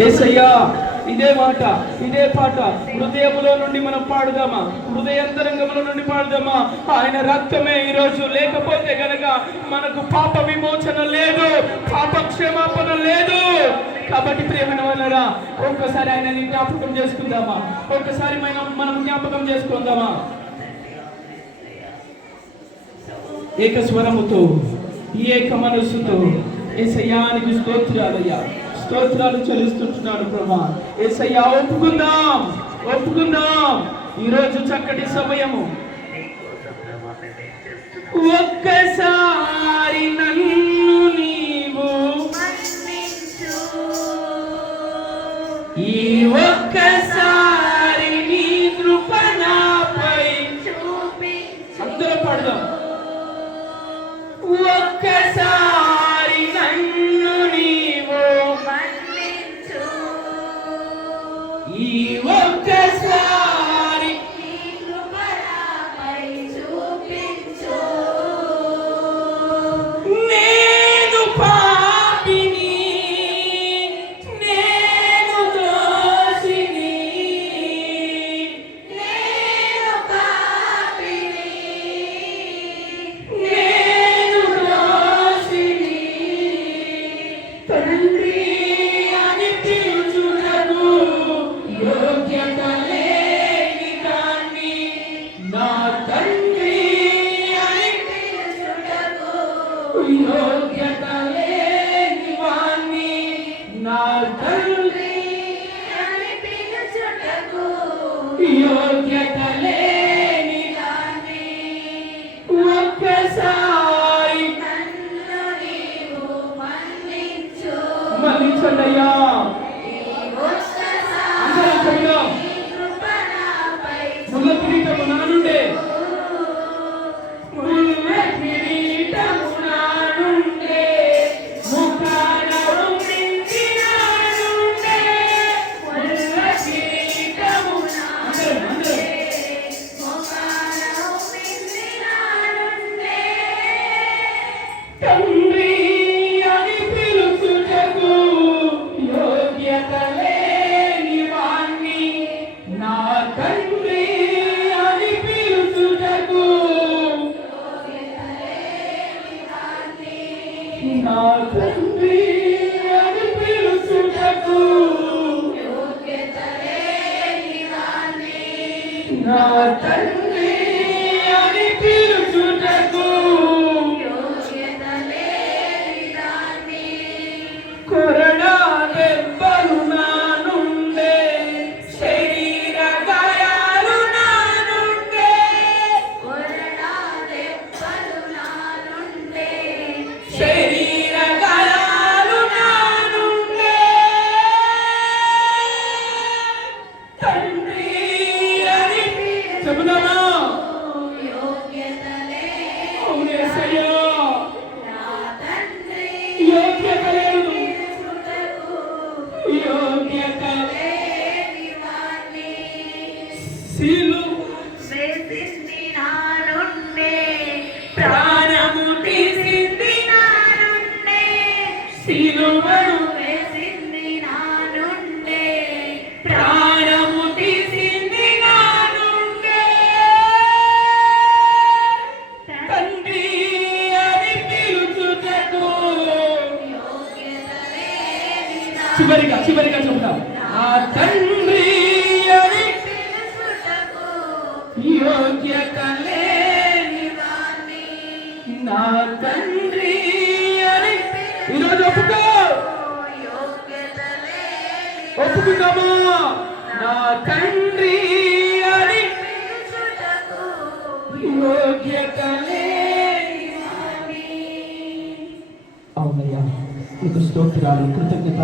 యేసయ్యా ఇదే మాట, ఇదే పాట హృదయములో నుండి మనం పాడుదామా, హృదయాంతరంగముల నుండి పాడుదామా. ఆయన రక్తమే ఈరోజు లేకపోతే గనక మనకు పాప విమోచన లేదు, పాప క్షమాపణ లేదు. కాబట్టి ప్రియమైన వాళ్ళరా, ఒక్కసారి ఆయనని జ్ఞాపకం చేసుకుందామా, ఒక్కసారి మనం జ్ఞాపకం చేసుకుందామా. ఏక స్వరముతో, ఏక మనస్సుతో యేసయ్యానికి స్తోత్రాలయ్యా, స్తోత్రాలు చెల్లిస్తుంటున్నాడు ప్రభా. యేసయ్యా ఒప్పుకుందాం ఈరోజు చక్కటి సమయము. ఒక్కసారి నన్ను నీవు ఈ ఒక్కసారి నీ కృప నాపై అందరూ పాడదాం. ఒక్కసారి నన్ను నీవు ఈ ఒక్కసారి నేను పాపిని, నేను దోషిని, నేను దోషిని, తండ్రి అని పిలుచుటకు యోగ్యత లేని దాన్ని, నా తండ్రి అని పిలుచుటకు యోగ్యత లేని వాణ్ణి, నా తండ్రి అని పిలుచుటకు యోగ్యత లేని దాన్ని. ఒక్కసారి మన్నించండియ్యా. ముళ్ళ కిరీటము నా నుండే, ముళ్ళ కిరీటము నా నుండే, ముఖాన ఉండించి నా నుండే, ముళ్ళ కిరీటము నా నుండే, ముఖాన ఉండించి నా నుండే, తండ్రి అని పిలుచుటకు యోగ్యత లేని వాణ్ణి, నా తండ్రి అని పిలుచుటకు నా తండ్రి అని పిలుచుటకు నా తండ్రి అని పిలుచుటకు కొరడా దెబ్బలు నా నుండే, శరీర గాయాలు నా నుండే, శరీర గాయాలు నా నుండే, తండ్రి అని చెబుదామా. అవును యేసయ్యా, యోగ్యత లేదు, యోగ్యత ప్రాణము తీసింది నా నుండే, సిలువను ప్రాణము తీసింది నా నుండే, తండ్రి అని పిలుచుటకు చివరిగా చెబుతాం. ఆ తండ్రి అని యోగ్యత లేని వాణ్ణి, నా తండ్రి అని ఈరోజు ఒప్పుకుందామా. నా తండ్రి అని యోగ్యత లేని వాణ్ణి. అవునయ్యా, నీకు స్తోత్రాలు, కృతజ్ఞత.